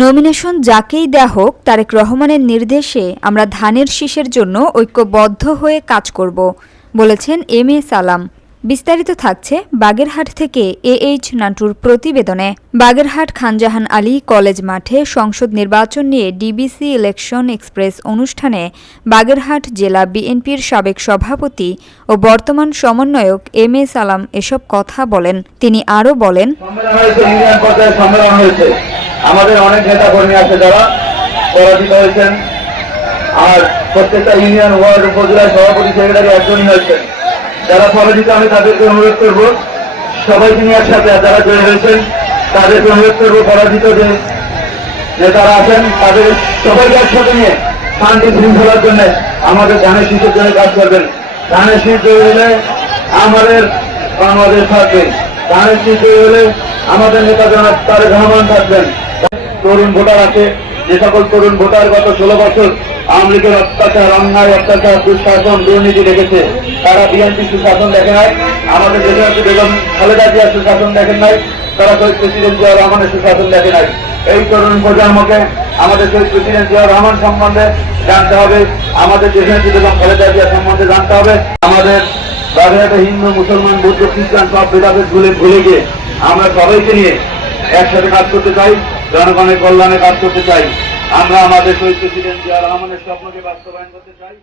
Nomination যাকেই দেয়া হোক, তারেক রহমানের নির্দেশে আমরা ধানের শীষের জন্য ঐক্যবদ্ধ হয়ে কাজ করব, বলেছেন এম এ সালাম। বিস্তারিত থাকছে বাগেরহাট থেকে এইচ নান্টুর প্রতিবেদনে। বাগেরহাট খানজাহান আলী কলেজ মাঠে সংসদ নির্বাচন নিয়ে ডিবিসি ইলেকশন এক্সপ্রেস অনুষ্ঠানে বাগেরহাট জেলা বিএনপির সাবেক সভাপতি ও বর্তমান সমন্বয়ক এম এ সালাম এসব কথা বলেন। তিনি আরও বলেন, আমাদের অনেক নেতা কর্মী আছে যারা পরাজিত হয়েছেন, আর প্রত্যেকটা ইউনিয়ন ওয়ার্ড উপজেলা সভাপতি সেক্রেটারি একজনই হয়েছেন। যারা পরাজিত, আমি তাদেরকে অনুরোধ করব সবাইকে নিয়ে একসাথে, যারা জয়ী হয়েছেন তাদেরকে অনুরোধ করবো পরাজিত যে নেতারা আছেন তাদের সবাইকে একসাথে নিয়ে শান্তি শৃঙ্খলার জন্য আমাদের ধানের শীষের জন্য কাজ করবেন। ধানের শীষ জয়ী হলে আমাদের বাংলাদেশ থাকবে, ধানের শীষ জয়ী হলে আমাদের নেতা জনাব তারেক রহমান থাকবেন। তরুণ ভোটার আছে, যে সকল তরুণ ভোটার গত 16 বছর আওয়ামী লীগের অত্যাচার, অন্যায়, অত্যাচার, দুঃশাসন, দুর্নীতি দেখেছে, তারা বিএনপি সুশাসন দেখে নাই, আমাদের দেশে বেগম খালেদা জিয়ার সুশাসন দেখেন নাই, তারা শহীদ প্রেসিডেন্ট জিয়া রহমানের সুশাসন দেখে নাই। এই তরুণ প্রজন্মকে আমাদের শহীদ প্রেসিডেন্ট জিয়া রহমান সম্বন্ধে জানতে হবে, আমাদের দেশের বেগম খালেদা জিয়া সম্বন্ধে জানতে হবে। আমাদের বাগেরহাটে হিন্দু, মুসলমান, বৌদ্ধ, খ্রিস্টান সব ভেদাভেদ ভুলে গিয়ে আমরা সবাইকে নিয়ে একসাথে কাজ করতে চাই, জনগণের কল্যাণে কাজ করতে চাই। আমরা আমাদের শহীদ প্রেসিডেন্ট জিয়া রহমানের স্বপ্নকে বাস্তবায়ন করতে চাই।